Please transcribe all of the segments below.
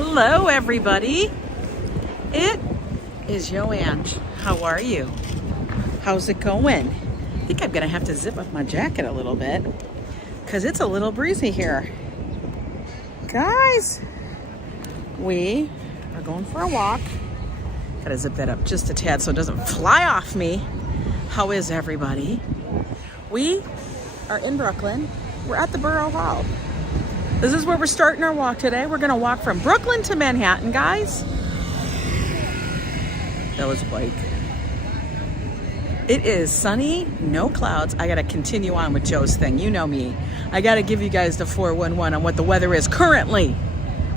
Hello, everybody. It is YO Ang. How are you? How's it going? I think I'm gonna have to zip up my jacket a little bit because it's a little breezy here. Guys, we are going for a walk. Gotta zip that up just a tad so it doesn't fly off me. How is everybody? We are in Brooklyn. We're at the Borough Hall. This is where we're starting our walk today. We're gonna walk from Brooklyn to Manhattan, guys. That was a bike. It is sunny, no clouds. I gotta continue on with Joe's thing. You know me. I gotta give you guys the 411 on what the weather is currently.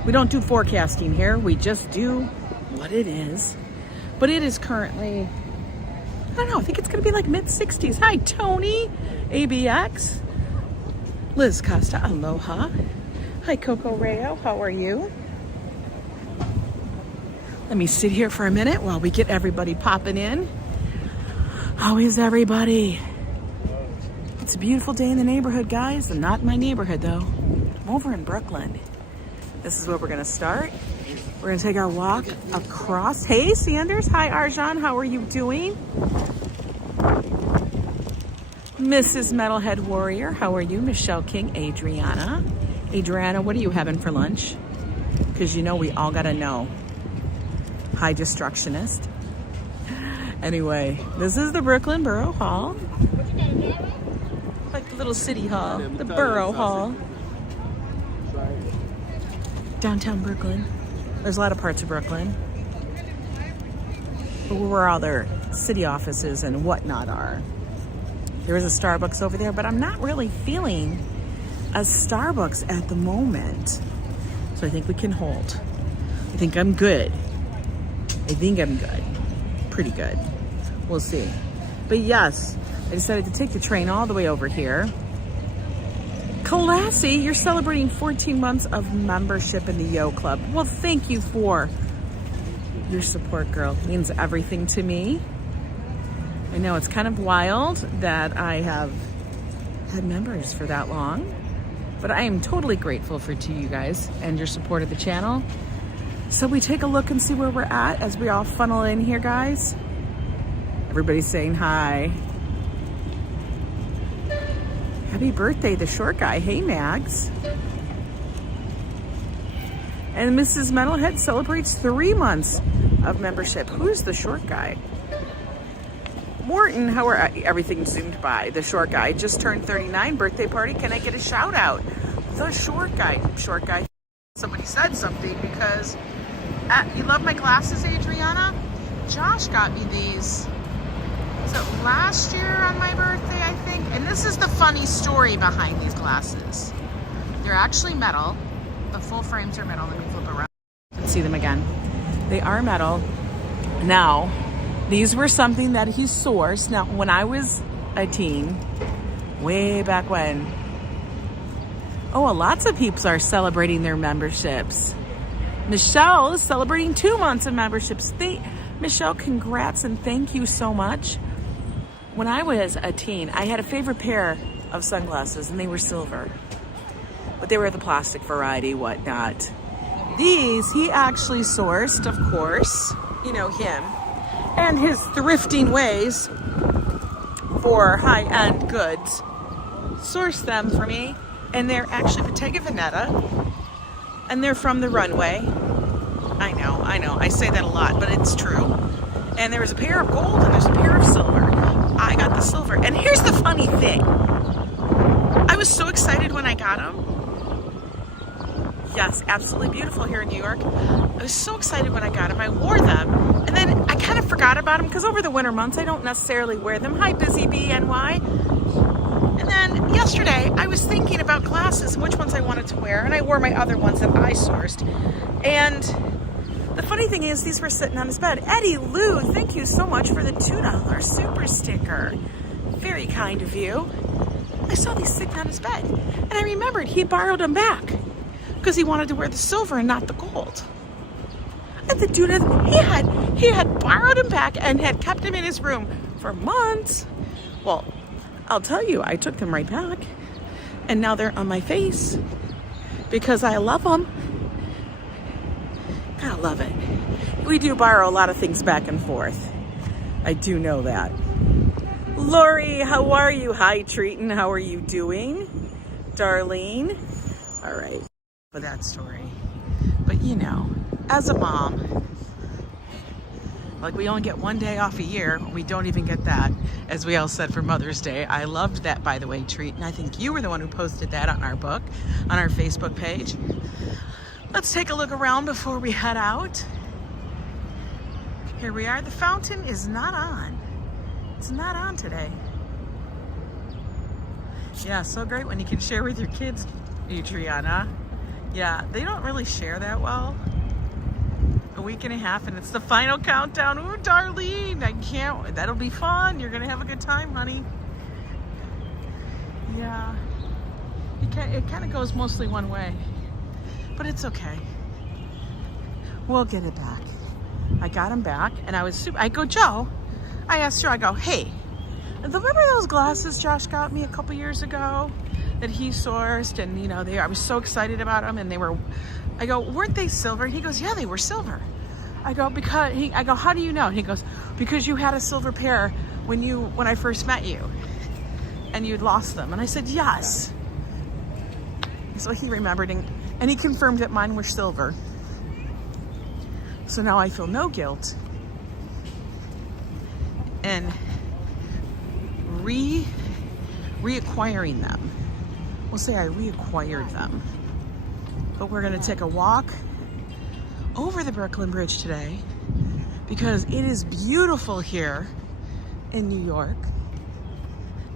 We don't do forecasting here. We just do what it is. But it is currently, I don't know, I think it's gonna be like mid-60s. Hi, Tony, ABX. Liz Costa, aloha. Hi, Coco Rayo, how are you? Let me sit here for a minute while we get everybody popping in. How is everybody? It's a beautiful day in the neighborhood, guys. Not my neighborhood, though. I'm over in Brooklyn. This is where we're gonna start. We're gonna take our walk across. Hey, Sanders. Hi, Arjan. How are you doing? Mrs. Metalhead Warrior, how are you? Michelle King, Adriana. Adriana, what are you having for lunch? Because you know we all gotta know. Hi, Destructionist. Anyway, this is the Brooklyn Borough Hall. Like the little city hall, the Borough Hall. Downtown Brooklyn. There's a lot of parts of Brooklyn. But where all their city offices and whatnot are. There is a Starbucks over there, but I'm not really feeling a Starbucks at the moment. So I think we can hold. I think I'm good. I think I'm good. Pretty good. We'll see. But yes, I decided to take the train all the way over here. Classy, you're celebrating 14 months of membership in the YO Club. Well, thank you for your support, girl. It means everything to me. I know it's kind of wild that I have had members for that long, but I am totally grateful to you guys and your support of the channel. So we take a look and see where we're at as we all funnel in here, guys. Everybody's saying hi. Happy birthday, the short guy. Hey, Mags. And Mrs. Metalhead celebrates 3 months of membership. Who's the short guy? Morton, how are everything zoomed by? The short guy just turned 39. Birthday party. Can I get a shout out? The short guy. Short guy. Somebody said something because you love my glasses, Adriana? Josh got me these. So last year on my birthday, I think. And this is the funny story behind these glasses. They're actually metal. The full frames are metal. Let me flip around. You can see them again. They are metal. Now, these were something that he sourced. Now, when I was a teen, way back when, lots of peeps are celebrating their memberships. Michelle is celebrating 2 months of memberships. Michelle, congrats and thank you so much. When I was a teen, I had a favorite pair of sunglasses and they were silver. But they were the plastic variety, whatnot. These, he actually sourced, of course, you know him, and his thrifting ways for high-end goods. Sourced them for me, and they're actually Bottega Veneta, and they're from the runway. I know, I say that a lot, but it's true. And there was a pair of gold and there's a pair of silver. I got the silver. And here's the funny thing. I was so excited when I got them. Yes, absolutely beautiful here in New York. I was so excited when I got them. I wore them. And then I kind of forgot about them because over the winter months, I don't necessarily wear them. Hi, Busy Bee NY. And then yesterday, I was thinking about glasses and which ones I wanted to wear. And I wore my other ones that I sourced. And the funny thing is, these were sitting on his bed. Eddie Lou, thank you so much for the $2 super sticker. Very kind of you. I saw these sitting on his bed. And I remembered he borrowed them back because he wanted to wear the silver and not the gold. And the dude, he had borrowed them back and had kept them in his room for months. Well, I'll tell you, I took them right back. And now they're on my face because I love them. love it. We do borrow a lot of things back and forth. I do know that. Lori, how are you? Hi, Treaton. How are you doing? Darlene. All right. For that story. But you know, as a mom, like we only get one day off a year. We don't even get that, as we all said for Mother's Day. I loved that, by the way, Treat. And I think you were the one who posted that on our book, on our Facebook page. Let's take a look around before we head out. Here we are. The fountain is not on. It's not on today. Yeah, so great when you can share with your kids, Adriana. Yeah, they don't really share that well. A week and a half and it's the final countdown. Ooh, Darlene, I can't, that'll be fun. You're gonna have a good time, honey. Yeah, it kind of goes mostly one way, but it's okay. We'll get it back. I got him back and I go, Joe, I asked her, I go, hey, remember those glasses Josh got me a couple years ago that he sourced? And you know, I was so excited about them, and I go, weren't they silver? And he goes, yeah, they were silver. I go, how do you know? And he goes, because you had a silver pair when I first met you and you'd lost them. And I said, yes. So he remembered and he confirmed that mine were silver. So now I feel no guilt and reacquiring them. We'll say I reacquired them. But we're gonna take a walk over the Brooklyn Bridge today because it is beautiful here in New York.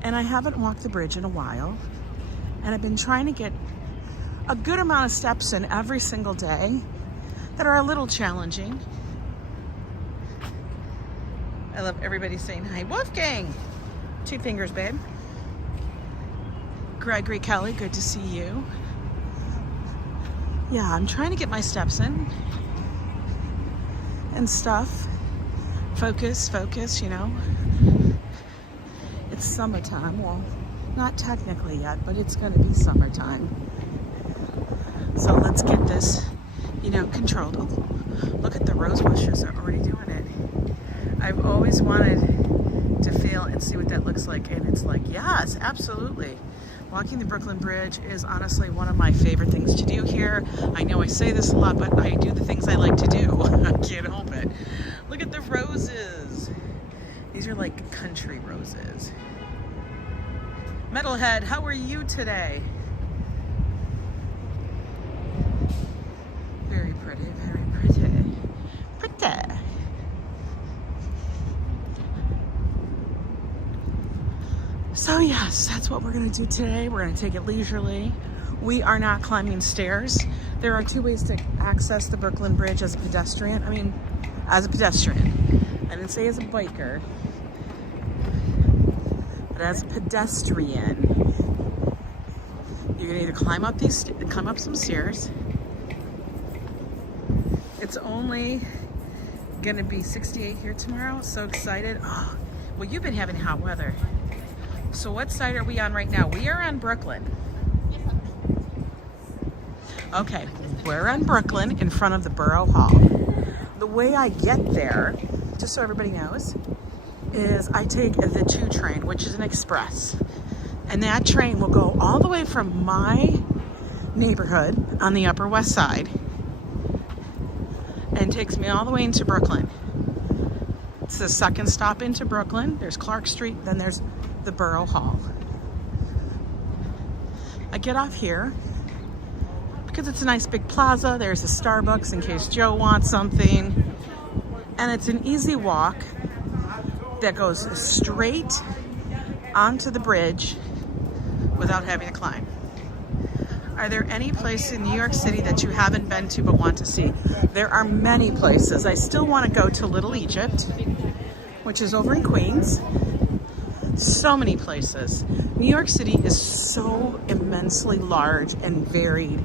And I haven't walked the bridge in a while. And I've been trying to get a good amount of steps in every single day that are a little challenging. I love everybody saying hi. Wolfgang! 2 fingers, babe. Gregory Kelly, good to see you. Yeah, I'm trying to get my steps in and stuff. Focus, you know. It's summertime. Well, not technically yet, but it's gonna be summertime. So let's get this, you know, controlled. Oh, look at the rose bushes, they're already doing it. I've always wanted to feel and see what that looks like, and it's like, yes, absolutely. Walking the Brooklyn Bridge is honestly one of my favorite things to do here. I know I say this a lot, but I do the things I like to do. I can't help it. Look at the roses. These are like country roses. Metalhead, how are you today? Very pretty, very pretty. Pretty. So yes, that's what we're gonna do today. We're gonna take it leisurely. We are not climbing stairs. There are 2 ways to access the Brooklyn Bridge as a pedestrian. I mean, as a pedestrian. I didn't say as a biker, but as a pedestrian. You're gonna either climb up some stairs. It's only gonna be 68 here tomorrow. So excited. Oh, well, you've been having hot weather. So what side are we on right now? We are on Brooklyn. Okay, we're on Brooklyn in front of the Borough Hall. The way I get there, just so everybody knows, is I take the 2 train, which is an express. And that train will go all the way from my neighborhood on the Upper West Side and takes me all the way into Brooklyn. It's the second stop into Brooklyn. There's Clark Street, then there's the Borough Hall. I get off here because it's a nice big plaza. There's a Starbucks in case Joe wants something. And it's an easy walk that goes straight onto the bridge without having to climb. Are there any places in New York City that you haven't been to but want to see? There are many places. I still want to go to Little Egypt, which is over in Queens. So many places. New York City is so immensely large and varied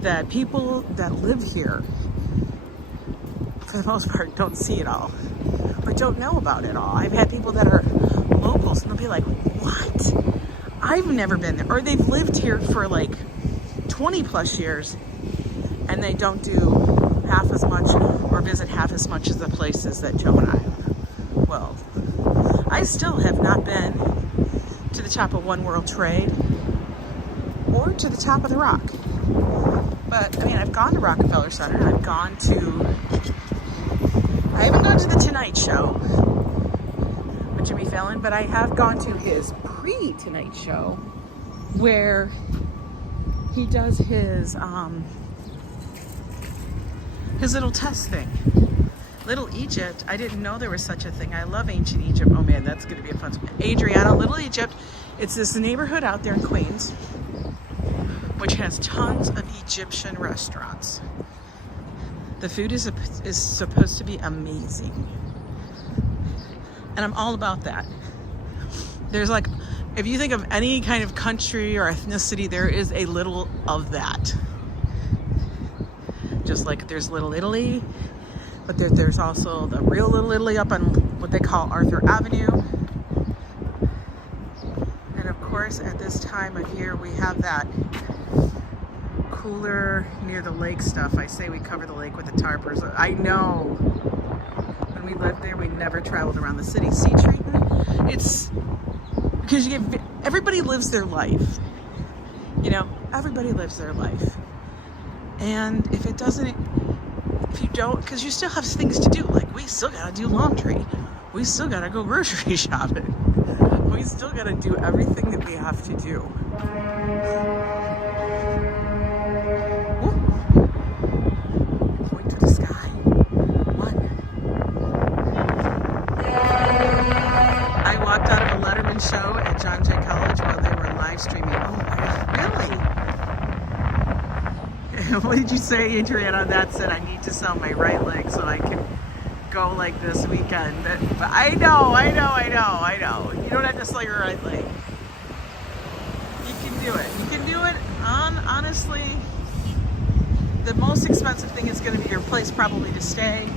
that people that live here, for the most part, don't see it all or don't know about it all. I've had people that are locals and they'll be like, what? I've never been there. Or they've lived here for like 20 plus years and they don't do half as much or visit half as much as the places that Joe and I will. I still have not been to the top of One World Trade or to the top of the Rock. But I mean, I've gone to Rockefeller Center. I haven't gone to the Tonight Show with Jimmy Fallon, but I have gone to his pre-Tonight Show where he does his little test thing. Little Egypt, I didn't know there was such a thing. I love ancient Egypt. Oh man, that's gonna be a fun time. Adriana, Little Egypt, it's this neighborhood out there in Queens, which has tons of Egyptian restaurants. The food is supposed to be amazing. And I'm all about that. There's like, if you think of any kind of country or ethnicity, there is a little of that. Just like there's Little Italy, but there's also the real Little Italy up on what they call Arthur Avenue. And of course, at this time of year, we have that cooler near the lake stuff. I say we cover the lake with the tarpers. I know. When we lived there, we never traveled around the city. Sea treating, it's because everybody lives their life. You know, everybody lives their life. And if you don't, because you still have things to do, like we still gotta do laundry, we still gotta go grocery shopping, we still gotta do everything that we have to do. Ooh. Point to the sky. One. I walked out of a Letterman show at John Jay College while they were live streaming. Oh my God, really? What did you say, Adriana? That said, I need to sell my right leg so I can go like this weekend. But I know. You don't have to sell your right leg. You can do it. You can do it. Honestly, the most expensive thing is going to be your place probably to stay.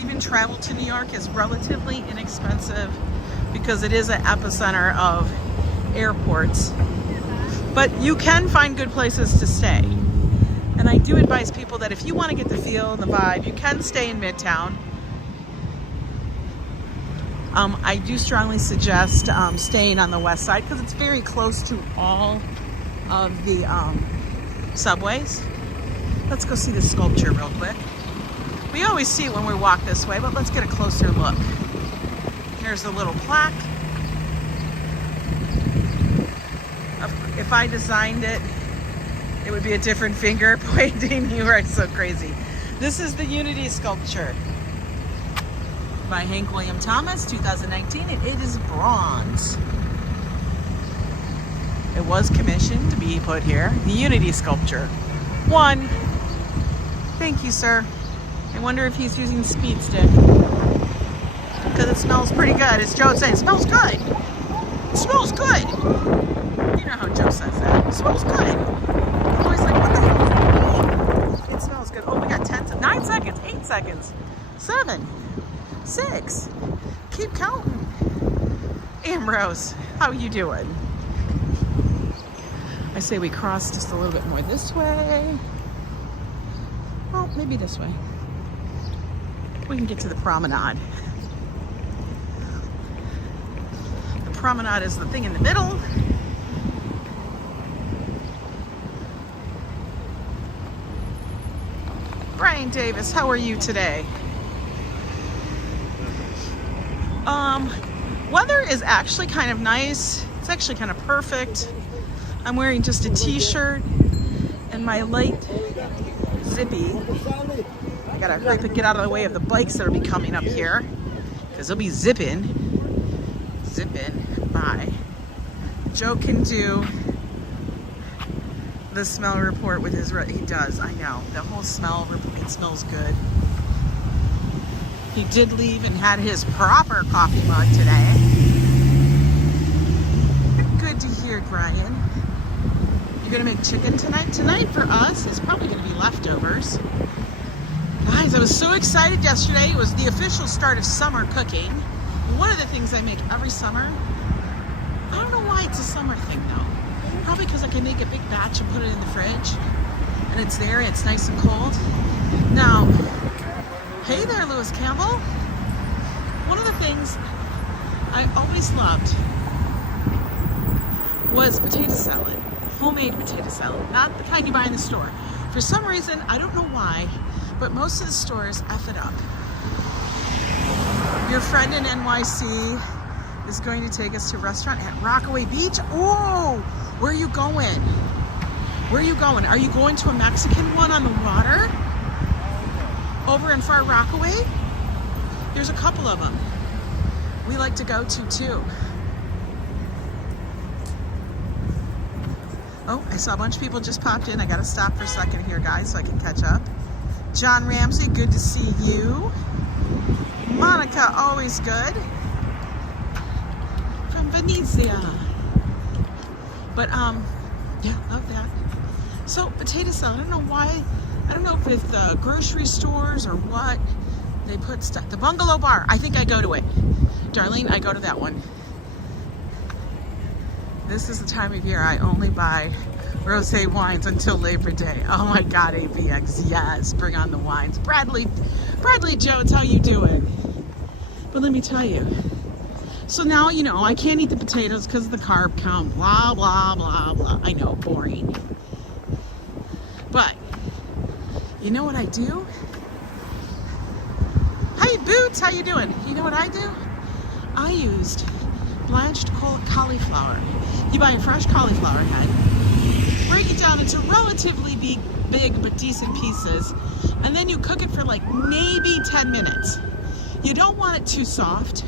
Even travel to New York is relatively inexpensive because it is an epicenter of airports. But you can find good places to stay. And I do advise people that if you want to get the feel and the vibe, you can stay in Midtown. I do strongly suggest staying on the west side because it's very close to all of the subways. Let's go see the sculpture real quick. We always see it when we walk this way, but let's get a closer look. Here's the little plaque. If I designed it, it would be a different finger pointing. You are so crazy. This is the Unity sculpture by Hank William Thomas, 2019, and it is bronze. It was commissioned to be put here. The Unity sculpture. One. Thank you, sir. I wonder if he's using speed stick because it smells pretty good. As Joe would say, it smells good. It smells good. You know how Joe says that. It smells good. I'm always like, what the heck does that mean? It smells good. Oh, we got 9 seconds, 8 seconds, 7, 6. Keep counting. Ambrose, how you doing? I say we cross just a little bit more this way. Well, maybe this way. We can get to the promenade. The promenade is the thing in the middle. Brian Davis, how are you today? Weather is actually kind of nice. It's actually kind of perfect. I'm wearing just a t-shirt and my light zippy. I gotta hurry to get out of the way of the bikes that will be coming up here because they'll be zipping by. Joe can do the smell report with his, he does, I know. The whole smell report, it smells good. He did leave and had his proper coffee mug today. Good to hear, Brian. You're gonna make chicken tonight? Tonight for us is probably gonna be leftovers. Guys, I was so excited yesterday. It was the official start of summer cooking. One of the things I make every summer, I don't know why it's a summer thing though. Probably because I can make a big batch and put it in the fridge. and it's there, it's nice and cold. Now, hey there, Lewis Campbell. One of the things I always loved was potato salad, homemade potato salad, not the kind you buy in the store. For some reason, I don't know why, but most of the stores F it up. Your friend in NYC is going to take us to a restaurant at Rockaway Beach. Oh, where are you going? Where are you going? Are you going to a Mexican one on the water? Over in Far Rockaway? There's a couple of them we like to go to too. Oh, I saw a bunch of people just popped in. I gotta stop for a second here, guys, so I can catch up. John Ramsey, good to see you. Monica, always good. From Venezia. But, yeah, love that. So, potato salad, I don't know why, I don't know if it's the grocery stores or what, they put stuff. The Bungalow Bar, I think I go to it. Darlene, I go to that one. This is the time of year I only buy rosé wines until Labor Day. Oh my God, ABX, yes, bring on the wines. Bradley Jones, how you doing? But let me tell you, so now, you know, I can't eat the potatoes because of the carb count, blah, blah, blah, blah. I know, boring. But, you know what I do? Hey, Boots, how you doing? You know what I do? I used blanched cauliflower. You buy a fresh cauliflower head, break it down into relatively big but decent pieces, and then you cook it for like maybe 10 minutes. You don't want it too soft,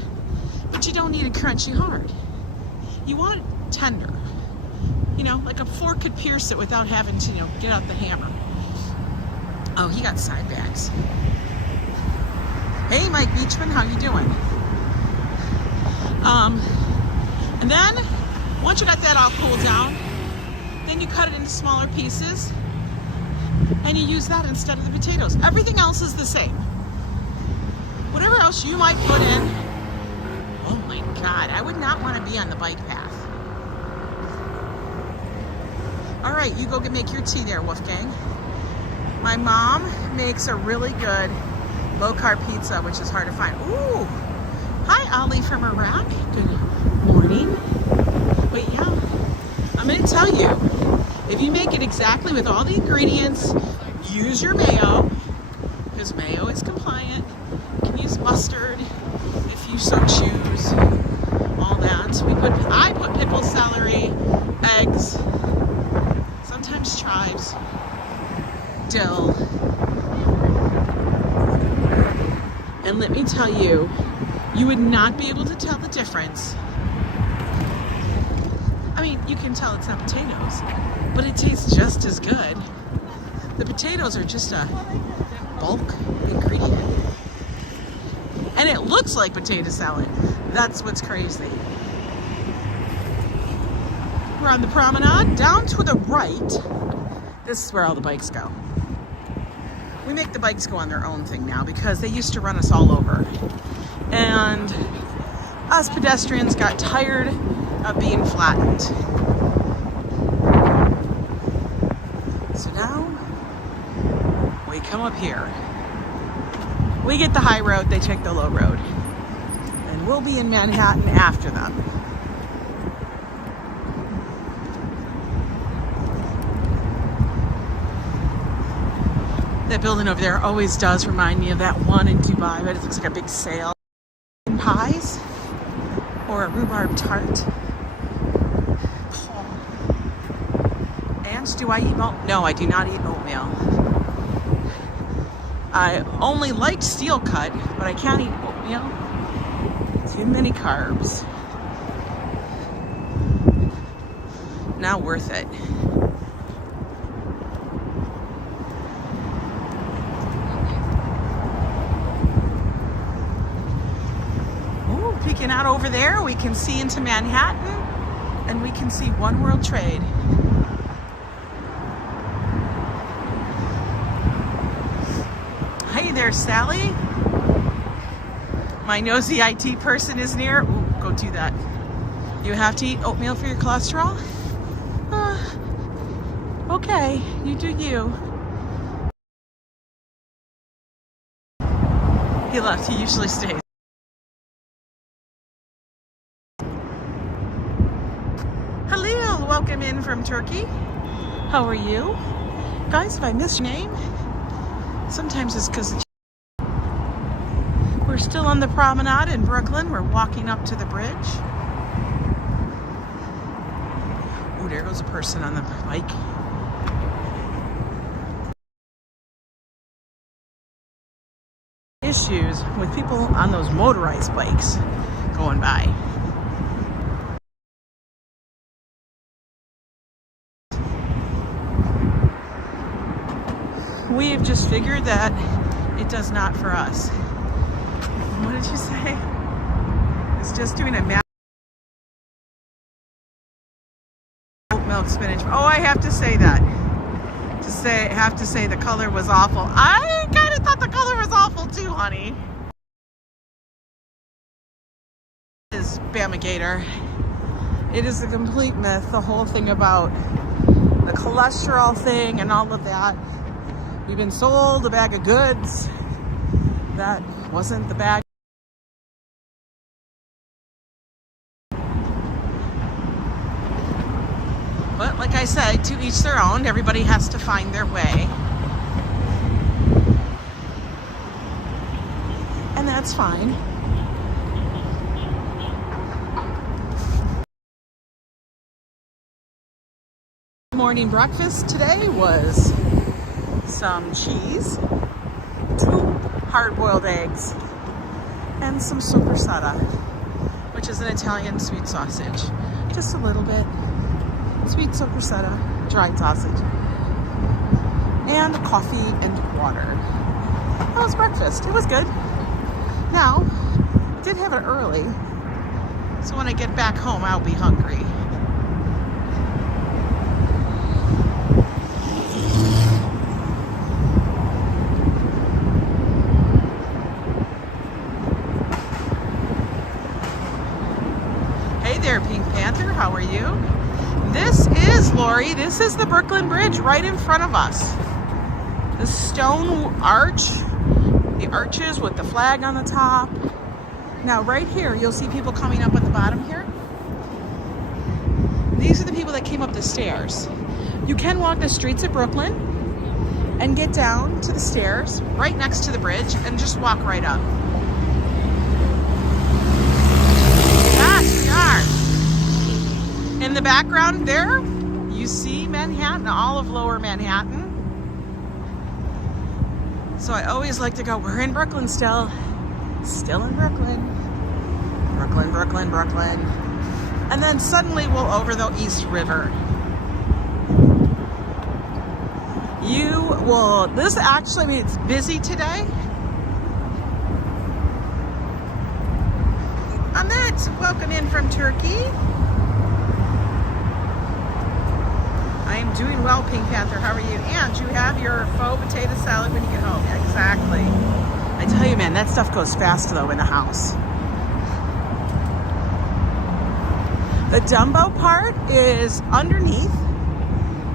but you don't need it crunchy hard. You want it tender. You know, like a fork could pierce it without having to, you know, get out the hammer. Oh, he got side bags. Hey, Mike Beachman, how you doing? And then, once you got that all cooled down, then you cut it into smaller pieces, and you use that instead of the potatoes. Everything else is the same. Whatever else you might put in, oh my God, I would not want to be on the bike path. All right, you go make your tea there, Wolfgang. My mom makes a really good low-carb pizza, which is hard to find. Ooh, hi, Ali from Iraq. Good morning. But yeah, I'm going to tell you, if you make it exactly with all the ingredients, use your mayo, because mayo is compliant. You can use mustard if you so choose. All that. I put pickled celery, eggs, sometimes chives, dill. And let me tell you, you would not be able to tell the difference. I mean, you can tell it's not potatoes, but it tastes just as good. The potatoes are just a bulk ingredient. And it looks like potato salad. That's what's crazy. We're on the promenade. Down to the right, this is where all the bikes go. We make the bikes go on their own thing now because they used to run us all over. And us pedestrians got tired of being flattened. So now we come up here. We get the high road, they take the low road. And we'll be in Manhattan after them. That building over there always does remind me of that one in Dubai, but it looks like a big sail. Pies or a rhubarb tart. And do I eat oatmeal? No, I do not eat oatmeal. I only like steel cut, but I can't eat oatmeal. Too many carbs. Not worth it. Peeking out over there, we can see into Manhattan, and we can see One World Trade. Hey there, Sally. My nosy IT person is near. Ooh, go do that. You have to eat oatmeal for your cholesterol? Okay, you do you. He left. He usually stays. Halil, welcome in from Turkey. How are you? Guys, if I missed your name, sometimes it's because we're still on the promenade in Brooklyn. We're walking up to the bridge. Oh, there goes a person on the bike. Issues with people on those motorized bikes going by. We've just figured that it does not for us. What did you say? It's just doing a milk spinach. Oh, I have to say that. Have to say the color was awful. I kind of thought the color was awful too, honey. This is Bama Gator. It is a complete myth, the whole thing about the cholesterol thing and all of that. We've been sold a bag of goods that wasn't the bag. But like I said, to each their own. Everybody has to find their way. And that's fine. Morning breakfast today was some cheese, 2 hard-boiled eggs, and some soppressata, which is an Italian sweet sausage. Just a little bit. Sweet soppressata, dried sausage, and coffee and water. That was breakfast. It was good. Now, I did have it early, so when I get back home, I'll be hungry. Hey there, Pink Panther. How are you? This is, Lori, this is the Brooklyn Bridge right in front of us. The stone arch, the arches with the flag on the top. Now right here, you'll see people coming up at the bottom here. These are the people that came up the stairs. You can walk the streets of Brooklyn and get down to the stairs right next to the bridge and just walk right up. Yes, we are. In the background there, you see Manhattan, all of Lower Manhattan. So I always like to go, we're in Brooklyn still. Still in Brooklyn. Brooklyn, Brooklyn, Brooklyn. And then suddenly we'll over the East River. You will, this actually, I mean, it's busy today. Annette, welcome in from Turkey. I am doing well, Pink Panther. How are you? And you have your faux potato salad when you get home. Exactly. I tell you, man, that stuff goes fast, though, in the house. The Dumbo part is underneath,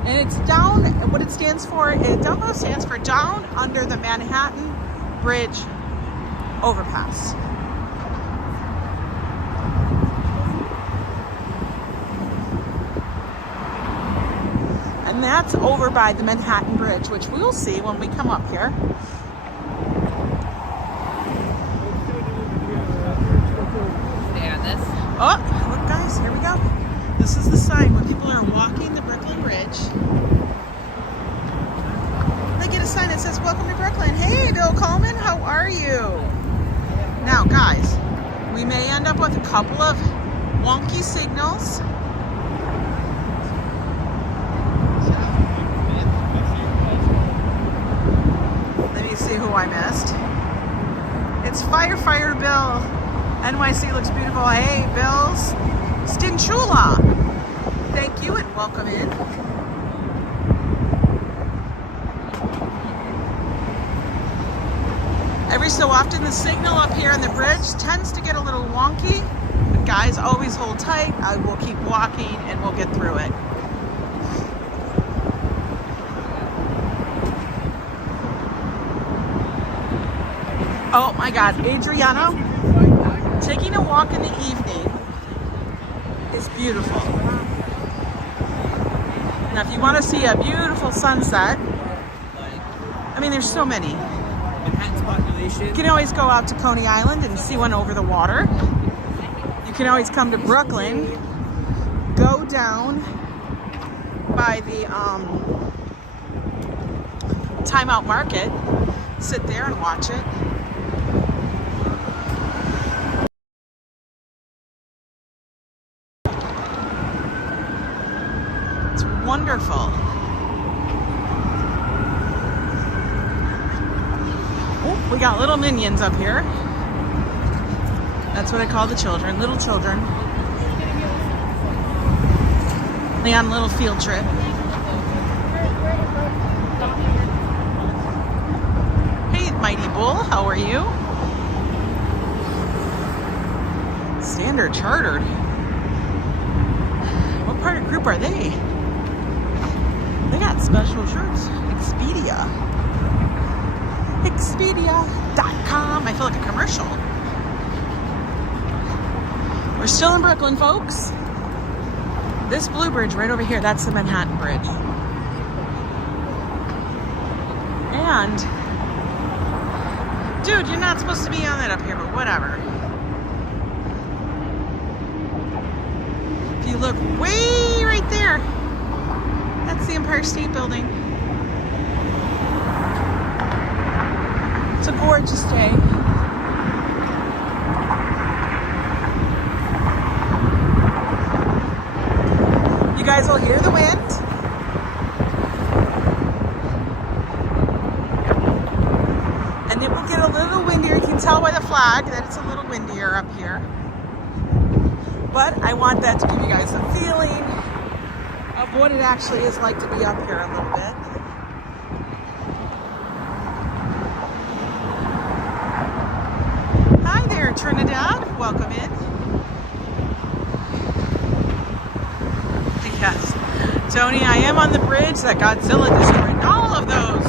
and it's down, what it stands for, Dumbo stands for down under the Manhattan Bridge overpass. And that's over by the Manhattan Bridge, which we'll see when we come up here. Stay on this. Oh, look guys, here we go. This is the sign where people are walking the Brooklyn Bridge. They get a sign that says, "Welcome to Brooklyn." Hey, Bill Coleman, how are you? Now, guys, we may end up with a couple of wonky signals. See who I missed. It's Firefighter Bill. NYC looks beautiful. Hey, Bill's Stinchula. Thank you and welcome in. Every so often the signal up here on the bridge tends to get a little wonky. But guys, always hold tight. I will keep walking and we'll get through it. Oh my God, Adriano, taking a walk in the evening is beautiful. Now, if you want to see a beautiful sunset, I mean, there's so many. Manhattan's population. You can always go out to Coney Island and see one over the water. You can always come to Brooklyn, go down by the Time Out Market, sit there and watch it. It's wonderful. Oh, we got little minions up here. That's what I call the children, little children. They on a little field trip. Hey, Mighty Bull, how are you? Standard Chartered. What part of group are they? They got special shirts. Expedia. Expedia.com. I feel like a commercial. We're still in Brooklyn, folks. This blue bridge right over here, that's the Manhattan Bridge. And, dude, you're not supposed to be on that up here, but whatever. If you look way right there, that's the Empire State Building. It's a gorgeous day. You guys will hear the wind. And it will get a little windier. You can tell by the flag that it's a little windier up here. But I want that to give you guys a feeling of what it actually is like to be up here a little bit. Hi there, Trinidad. Welcome in. Yes. Tony, I am on the bridge that Godzilla destroyed all of those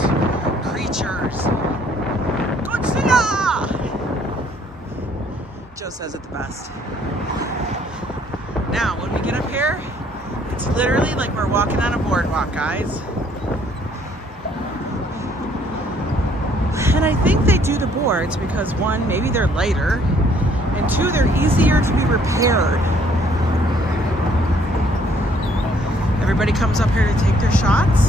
creatures. Godzilla! Joe says it the best. Now, when we get up here, it's literally like we're walking on a boardwalk, guys. And I think they do the boards because one, maybe they're lighter, and two, they're easier to be repaired. Everybody comes up here to take their shots.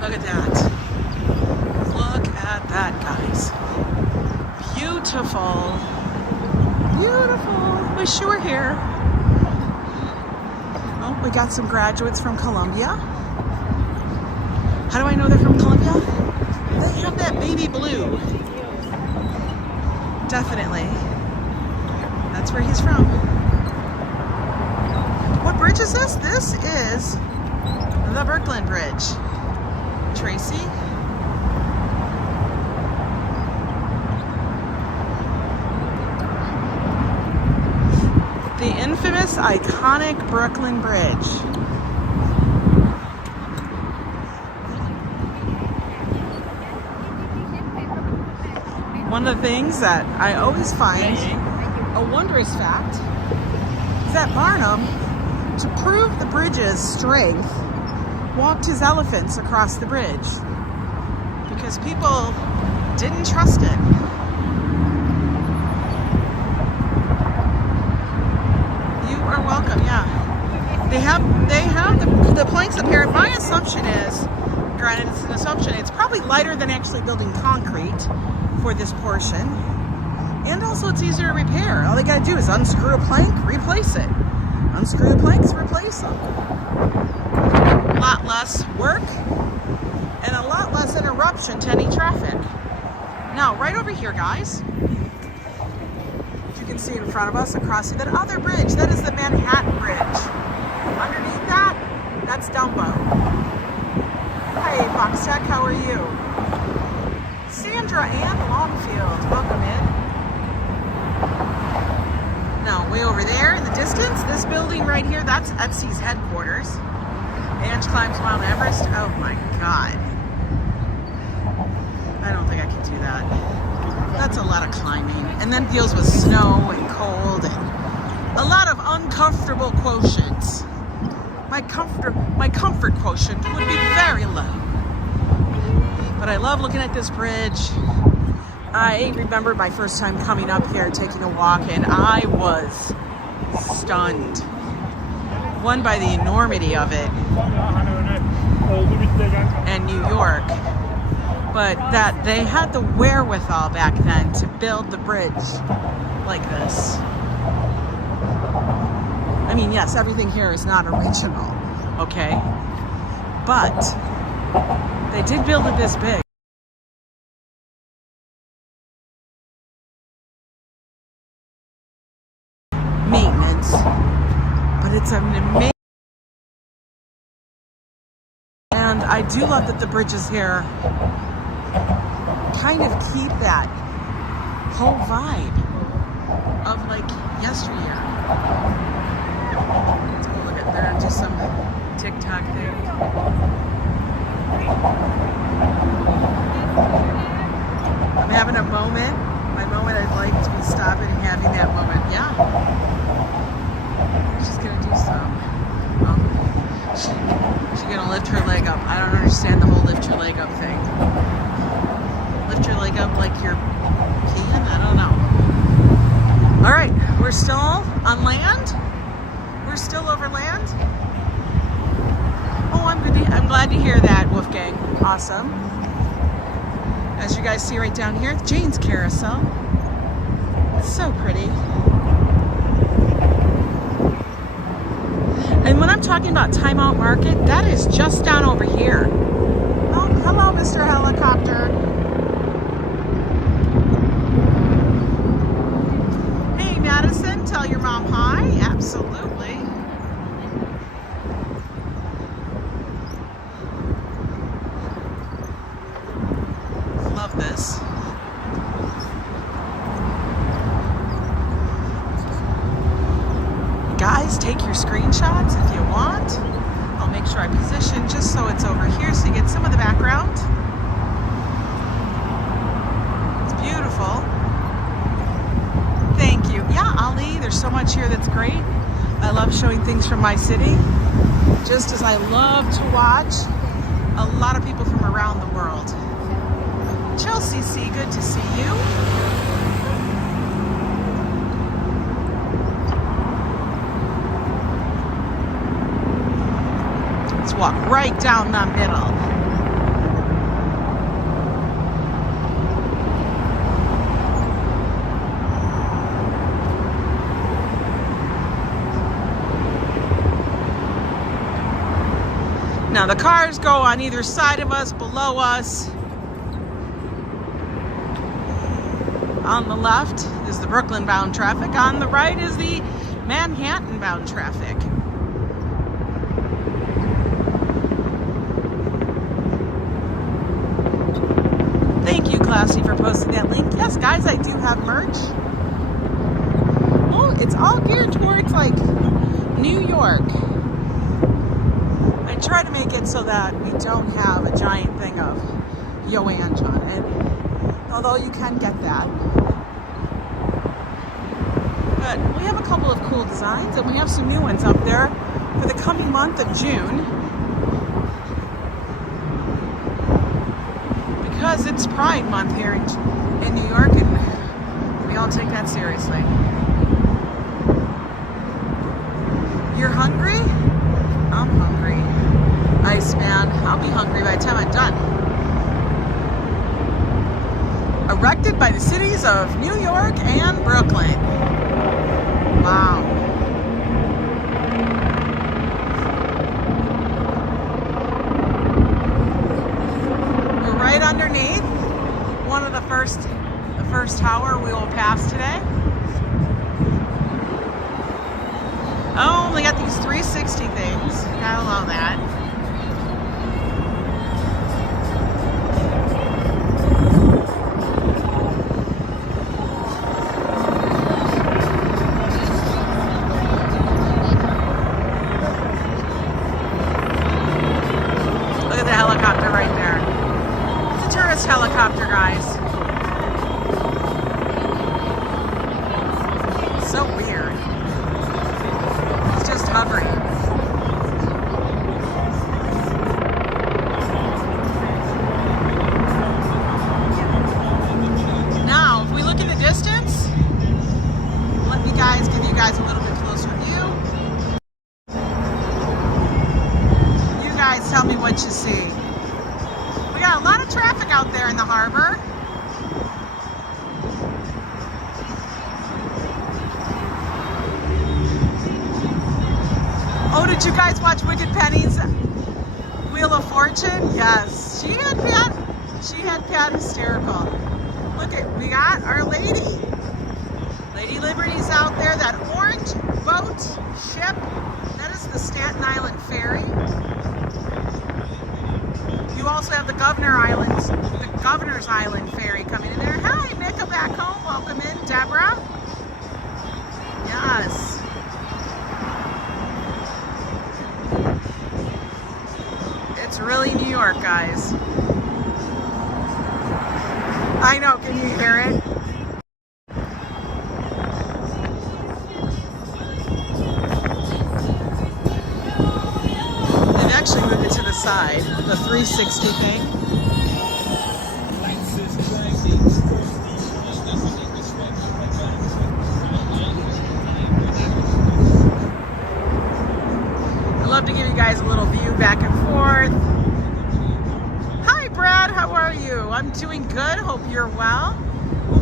Look at that. Look at that, guys. Beautiful. Beautiful. Wish you were here. Oh, we got some graduates from Columbia. How do I know they're from Columbia? They have that baby blue. Definitely. That's where he's from. What bridge is this? This is the Brooklyn Bridge. Tracy. The infamous, iconic Brooklyn Bridge. One of the things that I always find a wondrous fact is that Barnum, to prove the bridge's strength, walked his elephants across the bridge because people didn't trust it. You are welcome, yeah. They have the planks up here. My assumption is, granted it's an assumption, it's probably lighter than actually building concrete for this portion, and also it's easier to repair. All they gotta do is unscrew a plank, replace it. Unscrew the planks, replace them. A lot less work and a lot less interruption to any traffic. Now, right over here, guys, you can see in front of us across that other bridge, that is the Manhattan Bridge. Underneath that, that's Dumbo. Hey, Fox Tech, how are you? Sandra Ann Longfield, welcome in. Now, way over there in the distance, this building right here, that's Etsy's headquarters. Ange climbs Mount Everest. Oh my God. I don't think I could do that. That's a lot of climbing. And then deals with snow and cold and a lot of uncomfortable quotients. My comfort quotient would be very low. But I love looking at this bridge. I remember my first time coming up here, taking a walk, and I was stunned. One, by the enormity of it, and New York, but that they had the wherewithal back then to build the bridge like this. I mean, yes, everything here is not original, okay? But they did build it this big. Maintenance, but it's an amazing. And I do love that the bridges here kind of keep that whole vibe of like yesteryear. Let's go look at there and do some TikTok thing. I'm having a moment. My moment I'd like to be stopping and having that moment. Yeah. She's gonna do some. She's gonna lift her leg up. I don't understand the whole lift your leg up thing. Lift your leg up like you're peeing? I don't know. All right, we're still on land. We're still over land. Oh, I'm glad to hear that, Wolfgang. Awesome. As you guys see right down here, Jane's Carousel. It's so pretty. And when I'm talking about Time Out Market, that is just down over here. Oh, hello, Mr. Helicopter. Hey, Madison, tell your mom hi. Absolutely. Love this. Guys, take your screenshots if you want. I'll make sure I position just so it's over here so you get some of the background. It's beautiful. Thank you. Yeah, Ali, there's so much here that's great. I love showing things from my city, just as I love to watch a lot of people from around the world. Chelsea C, good to see you. Walk right down the middle. Now the cars go on either side of us, below us. On the left is the Brooklyn bound traffic. On the right is the Manhattan bound traffic. Thank you, Classy, for posting that link. Yes, guys, I do have merch. Oh, it's all geared towards, like, New York. I try to make it so that we don't have a giant thing of Yo Ang on it, although you can get that. But we have a couple of cool designs, and we have some new ones up there for the coming month of June. Because it's Pride Month here in New York, and we all take that seriously. You're hungry? I'm hungry. Iceman, I'll be hungry by the time I'm done. Erected by the cities of New York and Brooklyn. Wow. Right underneath one of the first tower we will pass today. Oh, they got these 360 things. Gotta love that. guys a little bit closer view. You guys tell me what you see. We got a lot of traffic out there in the harbor. Oh, did you guys watch Wicked Penny's Wheel of Fortune? Yes, she had Pat hysterical. Look at, we got our lady. Lady Liberty's out there, that orange boat ship. That is the Staten Island Ferry. You also have the Governor's Island Ferry coming in there. Hi, Mika back home. Welcome in, Deborah. Yes. It's really New York, guys. I know, can you hear it? They've actually moved it to the side, the 360 thing. I'd love to give you guys a little view back and forth. Hi Brad, how are you? I'm doing good, hope you're well.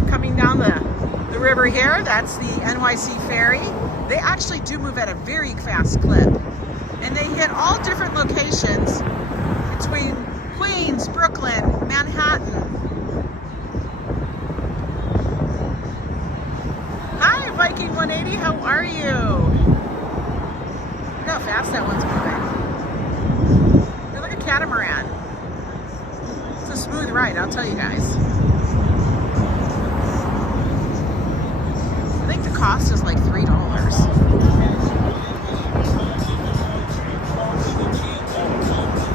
Coming down the river here, that's the NYC ferry. They actually do move at a very fast clip. And they hit all different locations between Queens, Brooklyn, Manhattan. Hi Viking 180, how are you? Look how fast that one's moving. Hey, look at Catamaran. It's a smooth ride, I'll tell you guys. I think the cost is like $3.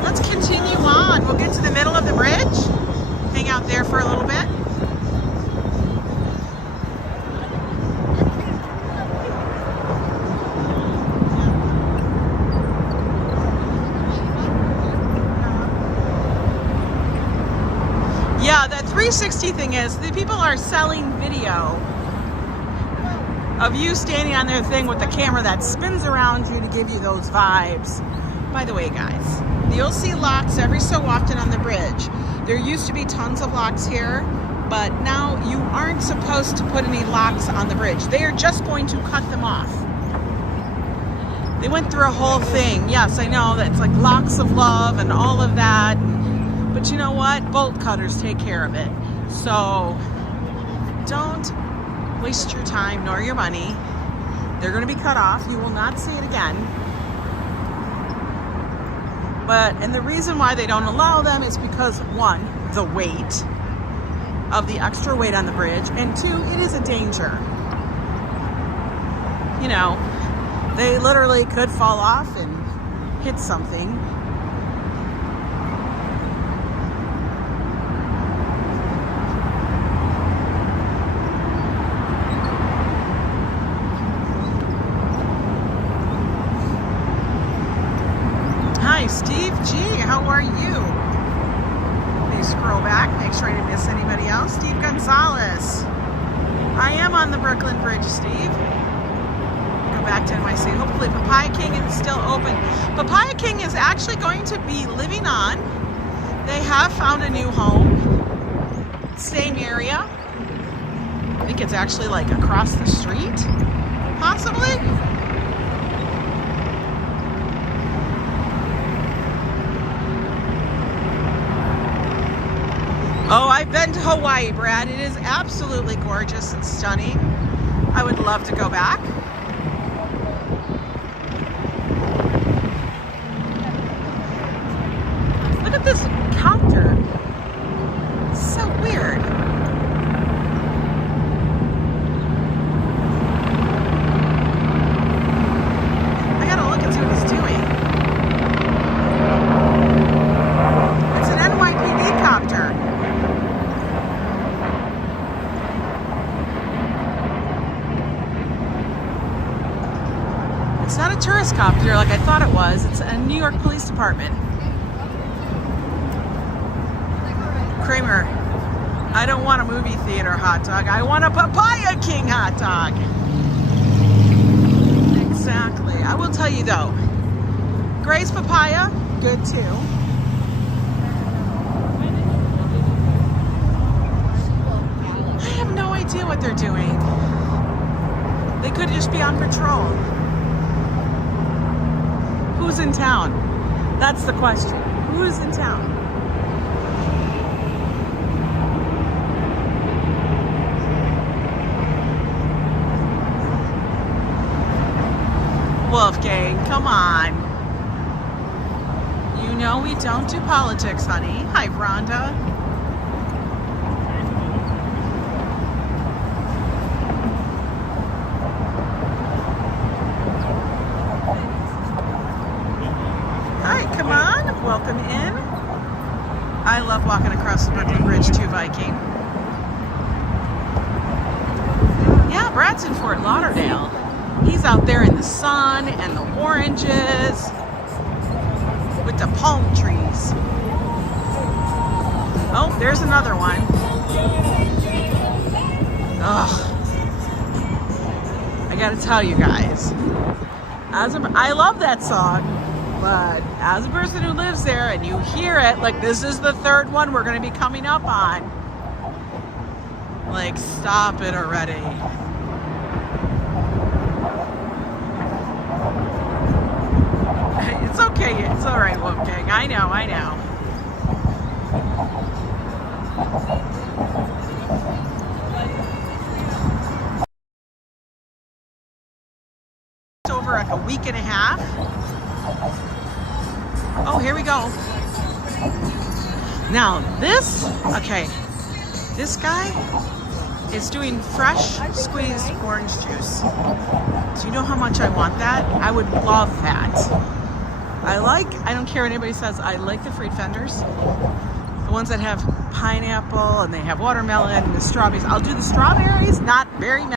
Let's continue on. We'll get to the middle of the bridge. Hang out there for a little bit. Yeah, that 360 thing is, the people are selling video of you standing on their thing with the camera that spins around you to give you those vibes. By the way, guys, you'll see locks every so often on the bridge. There used to be tons of locks here, but now you aren't supposed to put any locks on the bridge. They are just going to cut them off. They went through a whole thing. Yes, I know, that's like locks of love and all of that. But you know what? Bolt cutters take care of it. So don't waste your time nor your money. They're going to be cut off. You will not see it again. And the reason why they don't allow them is because, one, the weight of the extra weight on the bridge, and two, it is a danger. You know, they literally could fall off and hit something. Hi, Steve G, how are you? Let me scroll back, make sure I didn't miss anybody else. Steve Gonzalez. I am on the Brooklyn Bridge, Steve. Go back to NYC. Hopefully Papaya King is still open. Papaya King is actually going to be living on. They have found a new home. Same area. I think it's actually like across the street, possibly. Oh, I've been to Hawaii, Brad. It is absolutely gorgeous and stunning. I would love to go back. Look at this counter. It's so weird. I gotta look and see what it's doing. It's an NYPD copter. It's not a tourist copter like I thought it was. It's a New York Police Department. Kramer, I don't want a movie theater hot dog. I want a Papaya King hot dog. though. Gray's papaya, good too. I have no idea what they're doing. They could just be on patrol. Who's in town? That's the question. Who's in town? Wolfgang, come on. You know we don't do politics, honey. Hi, Rhonda. Hi, come on. Welcome in. I love walking across the Brooklyn Bridge too, Viking. Yeah, Brad's in Fort Lauderdale. He's out there in the sun and the oranges with the palm trees. Oh, there's another one. Ugh. I gotta tell you guys, I love that song, but as a person who lives there and you hear it, like this is the third one we're gonna be coming up on. Like, stop it already. It's okay. It's all right, Wolfgang. I know. It's over like a week and a half. Oh, here we go. Now this guy is doing fresh squeezed orange juice. Do you know how much I want that? I would love that. I don't care what anybody says, I like the fruit vendors. The ones that have pineapple and they have watermelon and the strawberries. I'll do the strawberries, not very many.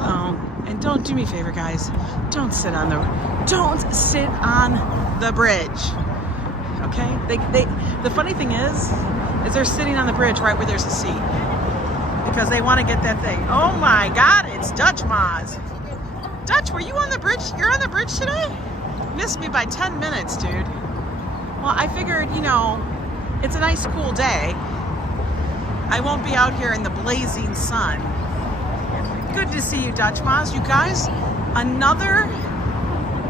Oh, and don't do me a favor, guys. Don't sit on the bridge. Okay? The funny thing is they're sitting on the bridge right where there's a seat. Because they want to get that thing. Oh my God, it's Dutch Maz. Dutch, were you on the bridge? You're on the bridge today? Missed me by 10 minutes, dude. Well, I figured, it's a nice cool day. I won't be out here in the blazing sun. Good to see you, Dutch Maz. You guys, another,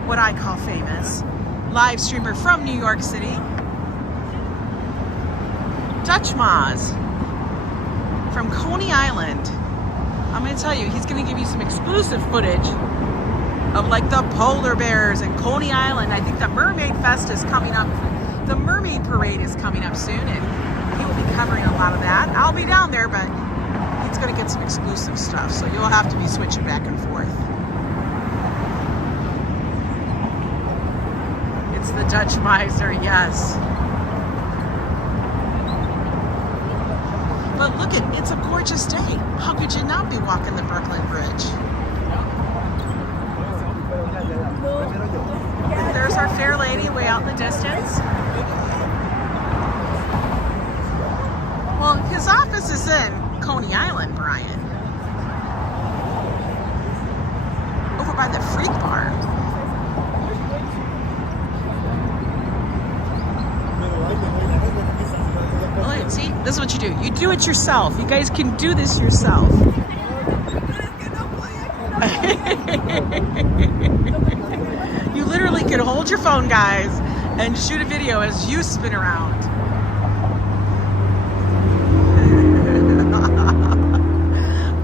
what I call famous, live streamer from New York City. Dutch Maz. From Coney Island. I'm going to tell you, he's going to give you some exclusive footage of like the polar bears in Coney Island. I think the Mermaid Fest is coming up. The Mermaid Parade is coming up soon, and he will be covering a lot of that. I'll be down there, but he's going to get some exclusive stuff, so you'll have to be switching back and forth. It's the Dutch Miser, yes. But look it's a gorgeous day. How could you not be walking the Brooklyn Bridge? There's our fair lady way out in the distance. Well, his office is in Coney Island, Brian. Over by the Freak Bar. Well, see, this is what you do. You do it yourself. You guys can do this yourself. You literally can hold your phone, guys, and shoot a video as you spin around.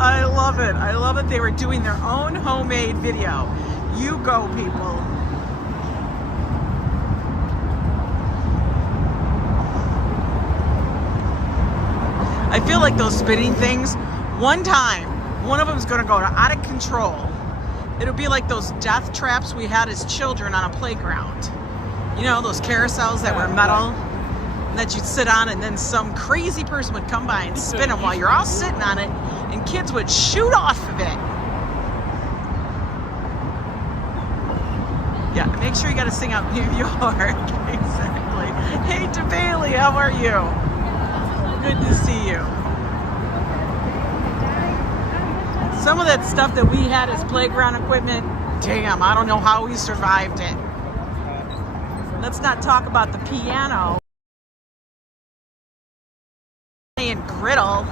I love it. I love it. They were doing their own homemade video. You go, people. I feel like those spinning things, one time, one of them is going to go out of control. It'll be like those death traps we had as children on a playground. You know, those carousels that were metal that you'd sit on, and then some crazy person would come by and spin them while you're all sitting on it, and kids would shoot off of it. Yeah, make sure you got to sing out New York. Exactly. Hey, DeBailey, how are you? Good to see you. Some of that stuff that we had as playground equipment, damn, I don't know how we survived it. Let's not talk about the piano. And griddle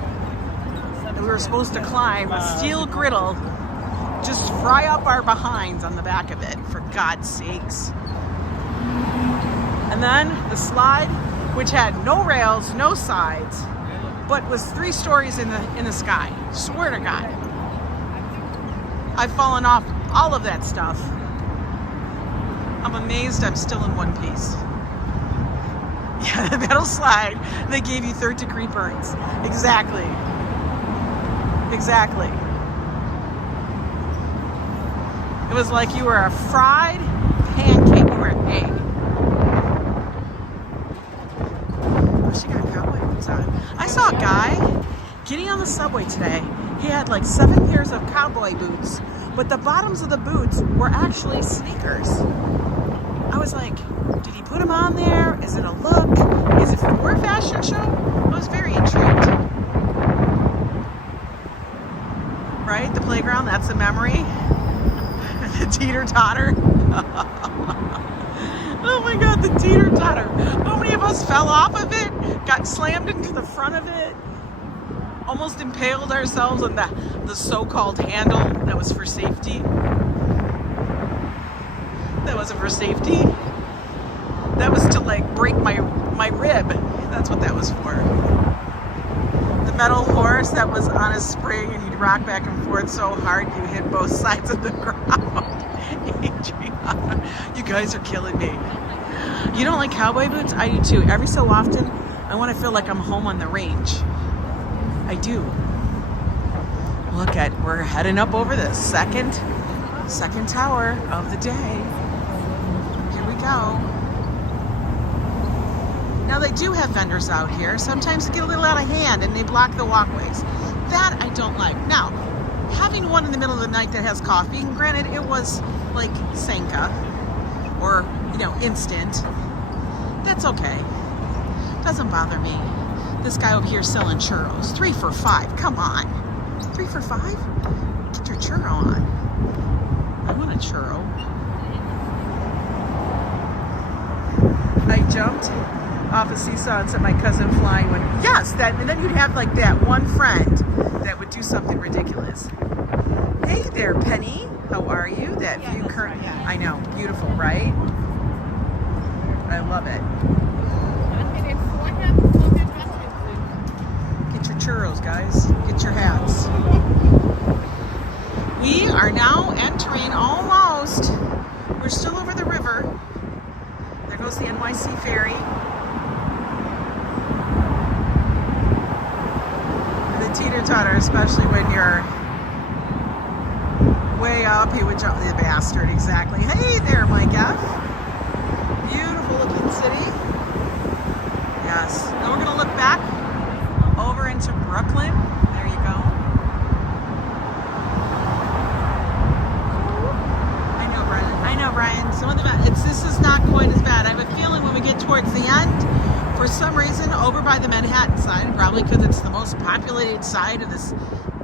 that we were supposed to climb, a steel griddle, just fry up our behinds on the back of it, for God's sakes. And then the slide, which had no rails, no sides, but was 3 stories in the sky. Swear to God. I've fallen off all of that stuff. I'm amazed I'm still in one piece. Yeah, the metal slide, they gave you 3rd-degree burns. Exactly. Exactly. It was like you were a fried pancake. You were an egg. Oh, she got cowboy boots on. I saw a guy getting on the subway today. He had like 7 pairs of cowboy boots, but the bottoms of the boots were actually sneakers. I was like, did he put them on there? Is it a look? Is it for a fashion show? I was very intrigued. Right? The playground, that's a memory. The teeter-totter. Oh my God, the teeter-totter. How many of us fell off of it? Got slammed into the front of it? Almost impaled ourselves on the so-called handle that was for safety. That wasn't for safety. That was to like break my rib. That's what that was for. The metal horse that was on a spring and you'd rock back and forth so hard you hit both sides of the ground. Adriana, you guys are killing me. You don't like cowboy boots? I do too. Every so often, I want to feel like I'm home on the range. I do. Look at, we're heading up over the second tower of the day. Here we go. Now they do have vendors out here. Sometimes they get a little out of hand and they block the walkways. That I don't like. Now, having one in the middle of the night that has coffee, and granted it was like Sanka or, you know, instant, that's okay. Doesn't bother me. This guy over here selling churros. 3 for $5. Come on. 3 for $5? Get your churro on. I want a churro. I jumped off a seesaw and sent my cousin flying when, yes, that, and then you'd have like that one friend that would do something ridiculous. Hey there, Penny. How are you? That view current, I know, beautiful, right? I love it. Get your churros, guys. Get your hats. We are now entering almost. We're still over the river. There goes the NYC ferry. The teeter-totter, especially when you're way up, he would jump, the bastard, exactly. Hey there, Mike F. Beautiful looking city. Yes. Now we're gonna look back over into Brooklyn. There you go. I know, Brian. Some of the this is not quite as bad. I have a feeling when we get towards the end, for some reason, over by the Manhattan side, probably because it's the most populated side of this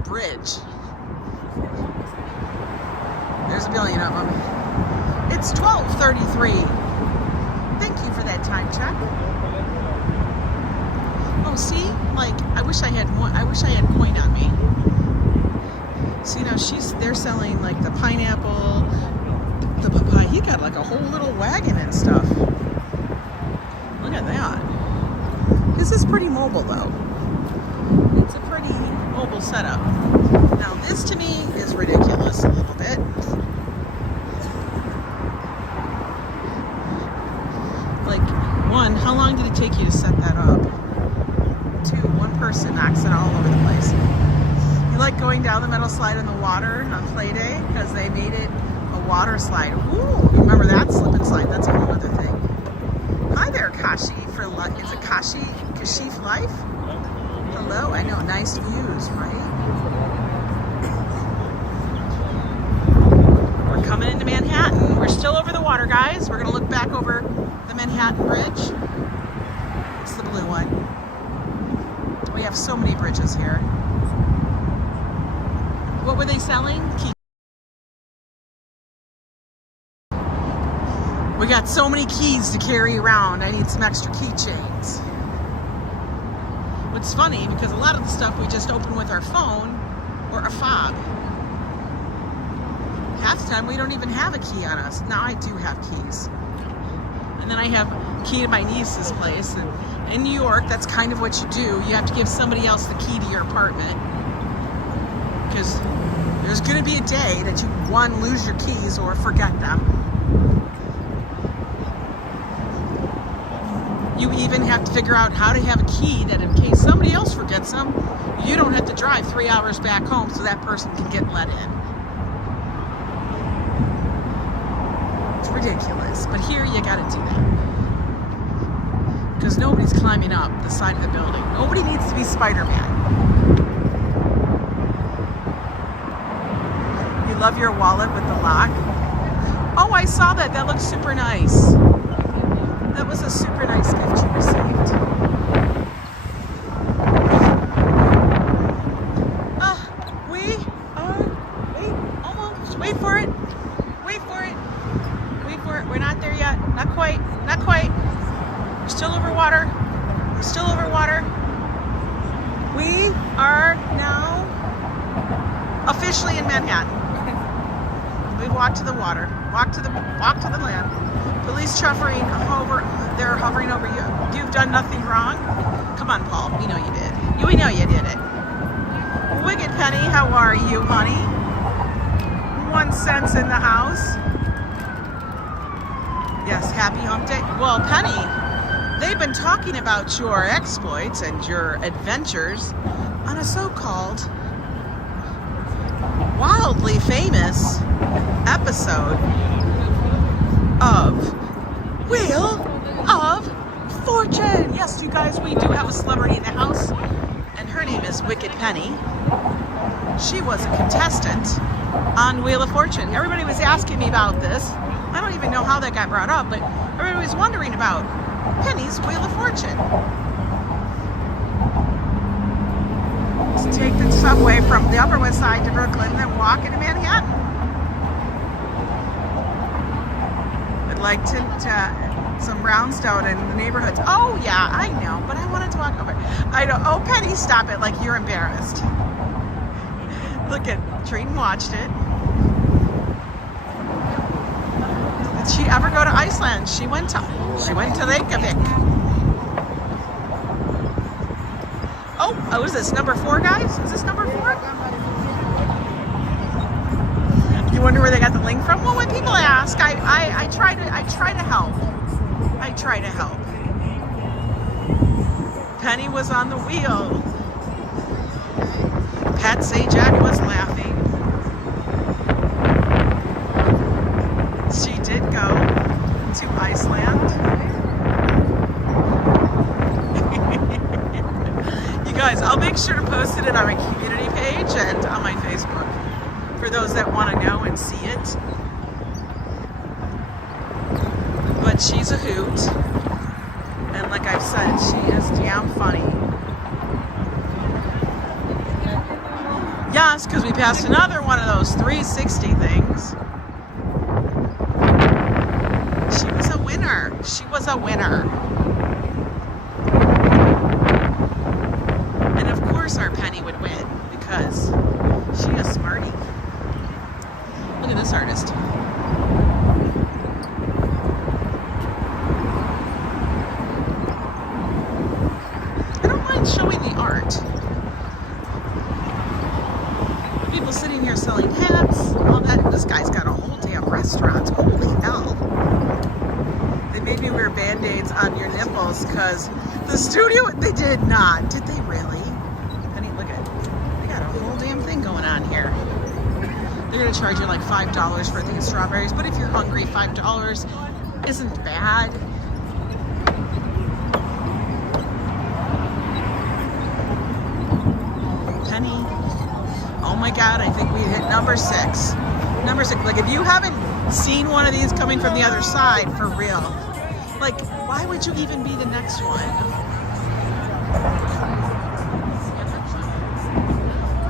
bridge. There's a billion of them. It's 12:33. Thank you for that time check. Oh, see, like I wish I had one. I wish I had coin on me. See now, they're selling like the pineapple, the papaya. He got like a whole little wagon and stuff. Look at that. This is pretty mobile though. It's a pretty mobile setup. Now this to me is ridiculous a little bit. Like, one, how long did it take you to set that up? 2, one person knocks it all over the place. You like going down the metal slide in the water on play day because they made it a water slide. Ooh, remember that slip and slide? That's a whole other thing. Hi there, Kashi for life. Is it Kashif Life? Hello, I know, nice views, right? We're coming into Manhattan. We're still over the water, guys. We're gonna look back over the Manhattan Bridge. It's the blue one. We have so many bridges here. What were they selling? We got so many keys to carry around. I need some extra keychains. It's funny because a lot of the stuff we just open with our phone or a fob. Half the time we don't even have a key on us. Now I do have keys. And then I have a key to my niece's place. And in New York, that's kind of what you do. You have to give somebody else the key to your apartment. Because there's going to be a day that you, one, lose your keys or forget them. You even have to figure out how to have a key that in case somebody else forgets them, you don't have to drive 3 hours back home so that person can get let in. It's ridiculous, but here you gotta do that. Because nobody's climbing up the side of the building. Nobody needs to be Spider-Man. You love your wallet with the lock? Oh, I saw that. That looks super nice. That was a super nice gift you received. We are, almost. Wait for it. Wait for it. Wait for it. We're not there yet. Not quite. Not quite. We're still over water. We're still over water. We are now officially in Manhattan. We walked to the water. Walk to the land. Police hovering over, they're hovering over you. You've done nothing wrong. Come on, Paul. We know you did. We know you did it. Wicked Penny, how are you, honey? 1 cent in the house. Yes, happy hump day. Well, Penny, they've been talking about your exploits and your adventures on a so-called wildly famous episode of Wheel of Fortune. Yes, you guys, we do have a celebrity in the house, and her name is Wicked Penny. She was a contestant on Wheel of Fortune. Everybody was asking me about this. I don't even know how that got brought up, but everybody was wondering about Penny's Wheel of Fortune. Just take the subway from the Upper West Side to Brooklyn, then walk into Manhattan. Like to some brownstone in the neighborhoods. Oh yeah, I know, but I wanted to walk over. I know. Oh, Penny, stop it! Like you're embarrassed. Look at Trayton watched it. Did she ever go to Iceland? She went to Reykjavik. Oh, is this number 4, guys? Is this number 4? You wonder where they got the link from? Well, when people ask, I try to help. I try to help. Penny was on the wheel. Pat Sajak was laughing. She did go to Iceland. You guys, I'll make sure to post it on my community page and on my Facebook. For those that want to know and see it. But she's a hoot. And like I've said, she is damn funny. Yes, because we passed another one of those 360 things. She was a winner. She was a winner. And of course our Penny would win because she is smarty. Look at this artist. I don't mind showing the art. People sitting here selling hats, all that. This guy's got a whole damn restaurant. Holy hell. They made me wear Band-Aids on your nipples because the studio, they did not. Did they really? Honey, look at it. They got a whole damn thing going on here. They're going to charge you like $5 for these strawberries, but if you're hungry, $5 isn't bad. Penny. Oh my God, I think we hit number 6. Number 6. Like, if you haven't seen one of these coming from the other side, for real, like, why would you even be the next one?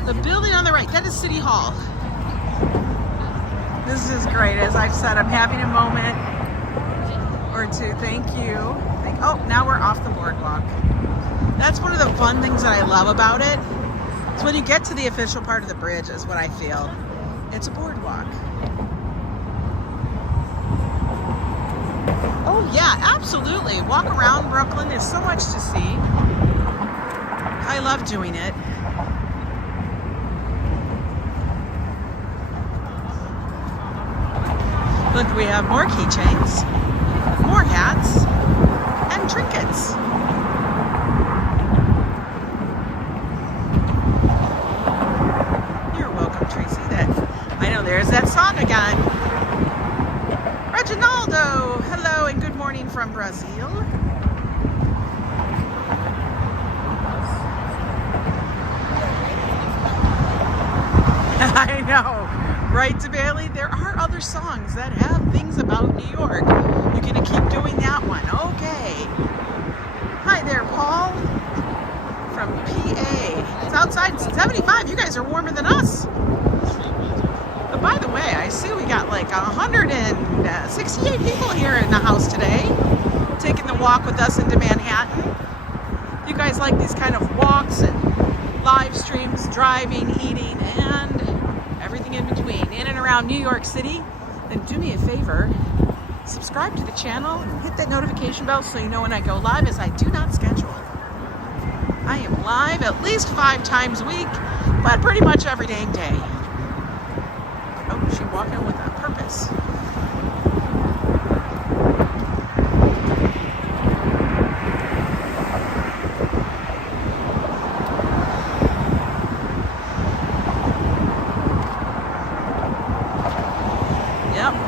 The building on the right, that is City Hall. This is great. As I've said, I'm having a moment or two. Thank you. Oh, now we're off the boardwalk. That's one of the fun things that I love about it. It's when you get to the official part of the bridge is what I feel. It's a boardwalk. Oh yeah, absolutely. Walk around Brooklyn. There's so much to see. I love doing it. Look, we have more keychains, more hats, and trinkets. You're welcome, Tracy. I know there's that song again. Reginaldo, hello and good morning from Brazil. I know, right, to Bailey? There are other songs that have things about New York. You're gonna keep doing that one, okay? Hi there, Paul from PA. It's outside, it's 75. You guys are warmer than us. But by the way, I see we got like 168 people here in the house today, taking the walk with us into Manhattan. You guys like these kind of walks and live streams, driving, eating, and everything in between, in and around New York City, then do me a favor, subscribe to the channel and hit that notification bell so you know when I go live, as I do not schedule. I am live at least 5 times a week, but pretty much every dang day. Oh, she walked in with a purpose.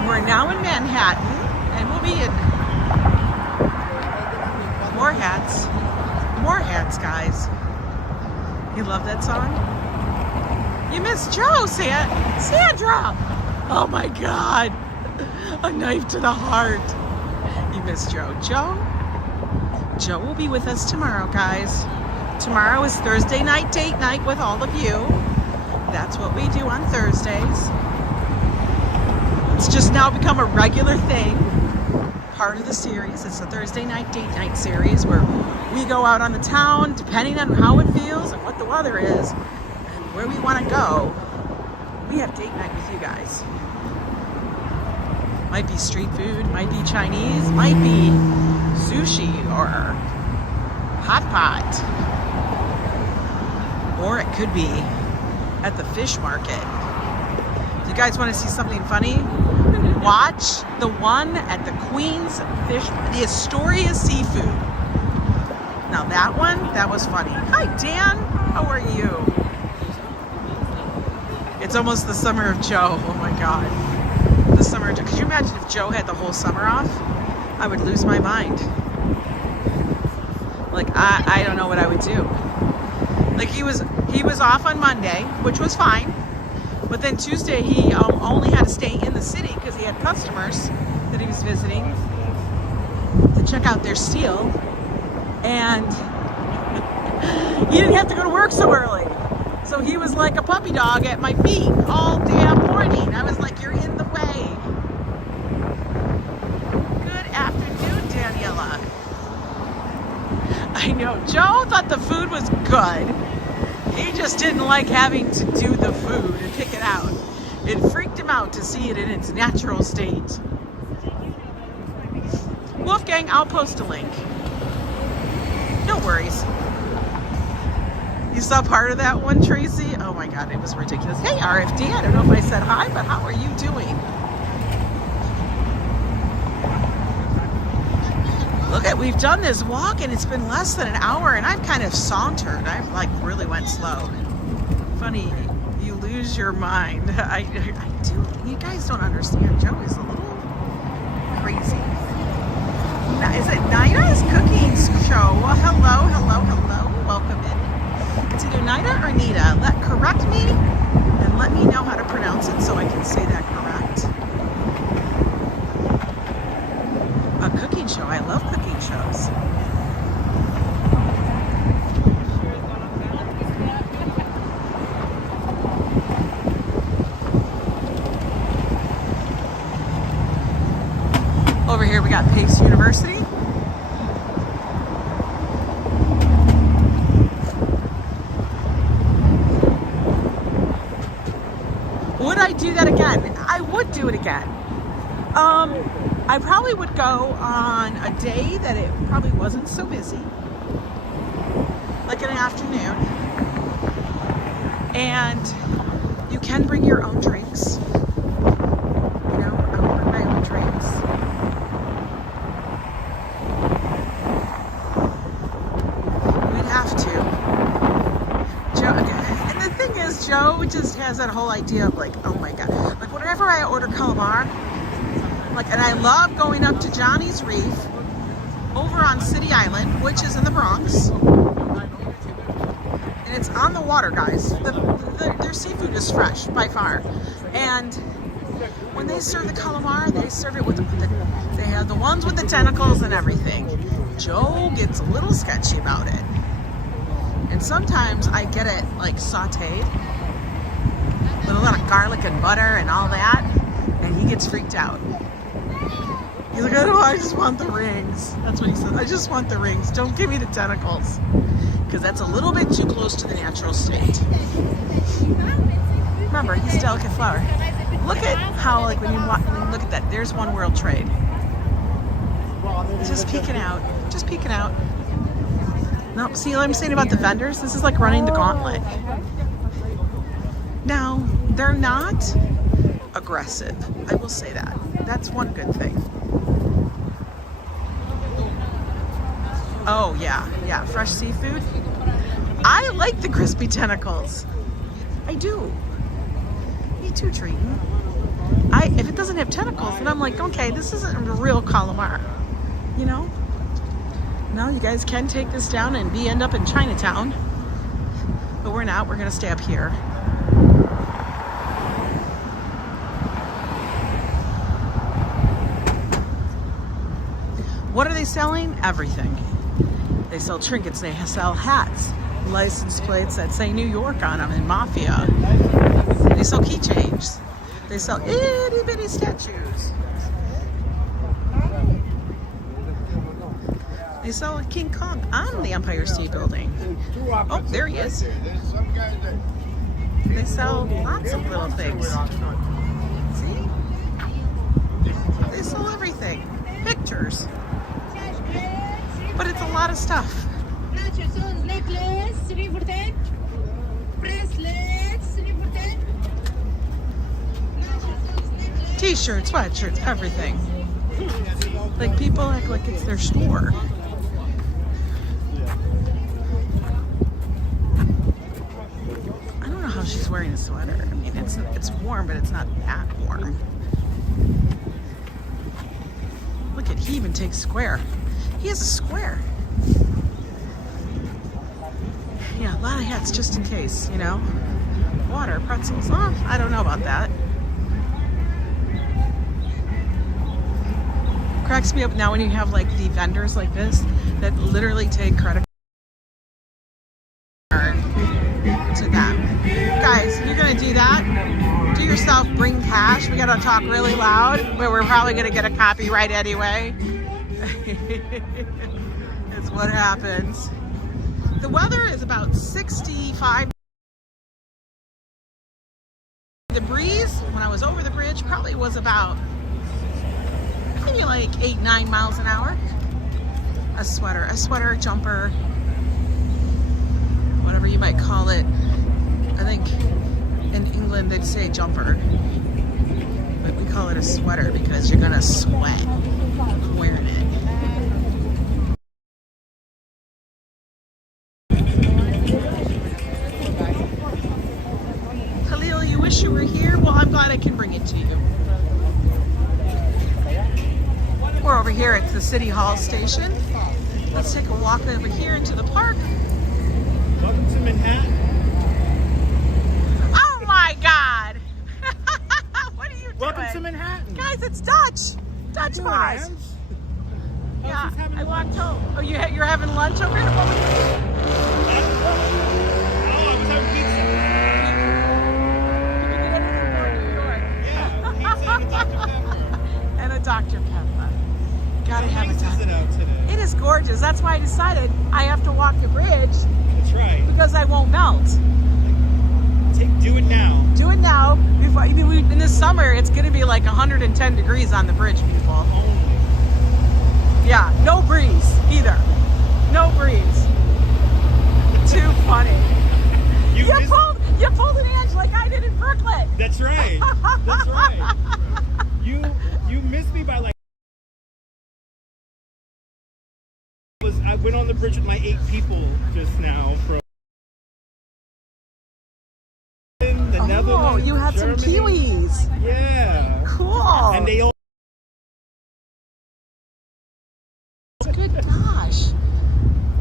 We're now in Manhattan, and we'll be in more hats, guys. You love that song? You miss Joe, Sandra. Oh my God, a knife to the heart. You miss Joe. Joe will be with us tomorrow, guys. Tomorrow is Thursday night date night with all of you. That's what we do on Thursdays. It's just now become a regular thing, part of the series. It's a Thursday night date night series where we go out on the town, depending on how it feels and what the weather is and where we want to go. We have date night with you guys. Might be street food, might be Chinese, might be sushi or hot pot. Or it could be at the fish market. If you guys want to see something funny, watch the one at the Queen's Fish, the Astoria Seafood. Now that was funny. Hi Dan, how are you? It's almost the summer of Joe. Oh my God. The summer of Joe. Could you imagine if Joe had the whole summer off? I would lose my mind. Like, I don't know what I would do. Like he was off on Monday, which was fine. But then Tuesday he only had to stay in the city because he had customers that he was visiting to check out their steel. And he didn't have to go to work so early. So he was like a puppy dog at my feet all damn morning. I was like, you're in the way. Good afternoon, Daniela. I know, Joe thought the food was good. He just didn't like having to do the food and pick it out. It freaked him out to see it in its natural state. Wolfgang, I'll post a link. No worries. You saw part of that one, Tracy? Oh my God, it was ridiculous. Hey, RFD, I don't know if I said hi, but how are you doing? Look at, we've done this walk and it's been less than an hour and I've kind of sauntered. I've like really went slow. Funny, you lose your mind. I do. You guys don't understand. Joe is a little crazy. Is it Nida's cooking show? Well, hello. Welcome in. It's either Nida or Nita. Correct me and let me know how to pronounce it so I can say that correct. A cooking show. I love cooking shows. I do that again? I would do it again. I probably would go on a day that it probably wasn't so busy, like in an afternoon, and you can bring your own drinks. You know, I would bring my own drinks. We'd have to. Joe, and the thing is, Joe just has that whole idea of like, oh my God, like whenever I order calamar, like, and I love going up to Johnny's Reef over on City Island, which is in the Bronx. And it's on the water, guys. Their seafood is fresh by far. And when they serve the calamar, they serve it with they have the ones with the tentacles and everything. Joe gets a little sketchy about it. And sometimes I get it like sauteed with a lot of garlic and butter and all that. And he gets freaked out. He's like, oh, I just want the rings. That's what he says. I just want the rings. Don't give me the tentacles. Because that's a little bit too close to the natural state. Remember, he's a delicate flower. Look at how, like, when you look at that, there's One World Trade. He's just peeking out. Just peeking out. No, see what I'm saying about the vendors? This is like running the gauntlet. Now, they're not aggressive. I will say that. That's one good thing. Oh, yeah, fresh seafood. I like the crispy tentacles. I do. Me too, Treaton. If it doesn't have tentacles, then I'm like, okay, this isn't a real calamar. You know? No, you guys can take this down and end up in Chinatown. But we're not. We're going to stay up here. What are they selling? Everything. They sell trinkets, they sell hats, license plates that say New York on them and Mafia. They sell keychains. They sell itty bitty statues. They sell King Kong on the Empire State Building. Oh, there he is. They sell lots of little things. See? They sell everything. Pictures. But it's a lot of stuff. T-shirts, sweatshirts, everything. Like people act like it's their store. I don't know how she's wearing a sweater. I mean, it's warm, but it's not that warm. Look at, he even takes square. He has a square. Yeah, a lot of hats just in case, you know. Water, pretzels. Oh, I don't know about that. Cracks me up now when you have like the vendors like this that literally take credit card to them. Guys, if you're gonna do that, do yourself, bring cash. We gotta talk really loud, but we're probably gonna get a copyright anyway. That's what happens. The weather is about 65. The breeze, when I was over the bridge, probably was about maybe like 8-9 miles an hour. A sweater, jumper, whatever you might call it. I think in England they'd say jumper, but we call it a sweater because you're gonna sweat wearing it. Khalil, you wish you were here? Well, I'm glad I can bring it to you. We're over here at the City Hall station. Let's take a walk over here into the park. Welcome to Manhattan. Oh my God! What are you doing? Welcome to Manhattan. Guys, it's Dutch. Dutch Boss. Yeah, I walked home. Oh, you're having lunch over here? What were you eating? Oh, I was having pizza. Did you get anything more in New York? Yeah, pizza and a Dr. Pepper. And a Dr. Pepper. Gotta have a How nice is Dr. it out today? It is gorgeous. That's why I decided I have to walk the bridge That's right. because I won't melt. Do it now. Do it now. Before, summer, it's gonna be like 110 degrees on the bridge, people. Yeah, no breeze either. No breeze. Too funny. You pulled an edge like I did in Brooklyn. That's right. That's right. You missed me by like. I went on the bridge with my 8 people just now from the Netherlands. Oh, you had Germany. some Kiwis. Yeah. Cool. And they all. Good gosh.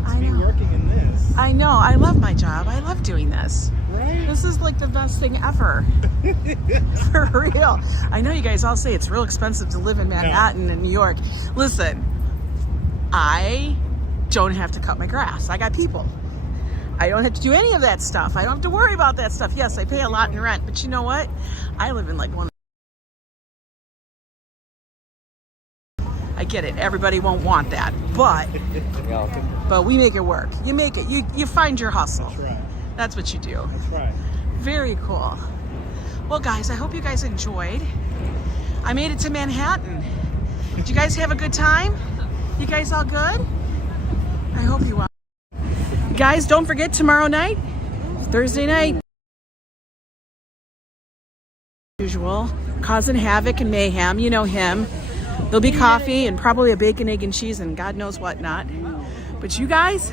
I Me know. working in this. I know. I love my job. I love doing this. Right. This is like the best thing ever. For real. I know you guys all say it's real expensive to live in Manhattan and New York. Listen, I don't have to cut my grass. I got people. I don't have to do any of that stuff. I don't have to worry about that stuff. Yes, I pay a lot in rent, but you know what? I live in like one. I get it. Everybody won't want that, but we make it work. You make it. You find your hustle. That's right. That's what you do. That's right. Very cool. Well, guys, I hope you guys enjoyed. I made it to Manhattan. Did you guys have a good time? You guys all good? I hope you are. Guys, don't forget tomorrow night, Thursday night. Usual, causing havoc and mayhem. You know him. There'll be coffee and probably a bacon, egg, and cheese and God knows what not. But you guys,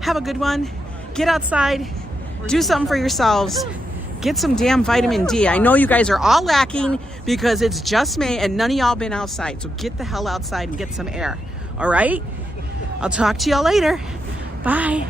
have a good one. Get outside. Do something for yourselves. Get some damn vitamin D. I know you guys are all lacking because it's just May and none of y'all been outside. So get the hell outside and get some air. All right? I'll talk to y'all later. Bye.